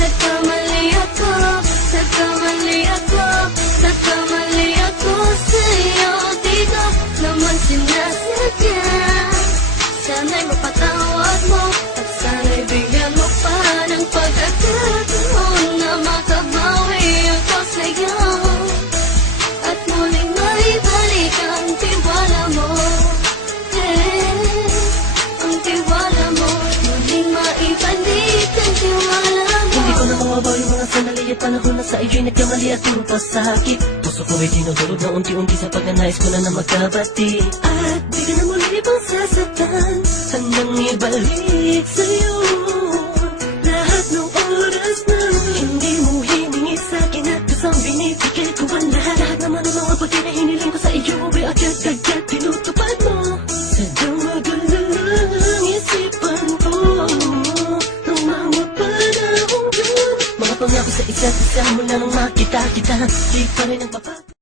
Nagkamali ako, nagkamali ako, nagkamali ako sa'yo. Di ko naman sinasadya. Sana'y mapatawad mo at sana'y bigyan mo pa ng pagkakataon na makabawi ako sa'yo at muling maibalik ang tiwala mo. Ang tiwala mo, muling maibalik ang tiwala mo. Hindi ko na mawabaw yung mga sandali at panahon na sa iyo'y nagkamali at puro pasakit. Puso ko ay dinudulog na unti-unti sa pagkanais ko na magkabati. At di ka na muli pang sasaktan, handang ibalik sa'yo lahat ng oras na hindi mo hiningi sa'kin at kusang binibigay ko ang lahat. Lahat naman ng mga bagay na hiniling ko sa iyo ay agad-agad tinutupad mo. Sadyang magulo lang isipan ko ng mga panahon yun. Mga pangako sa isa't isa mula nung makita kita, di pa rin nagpapag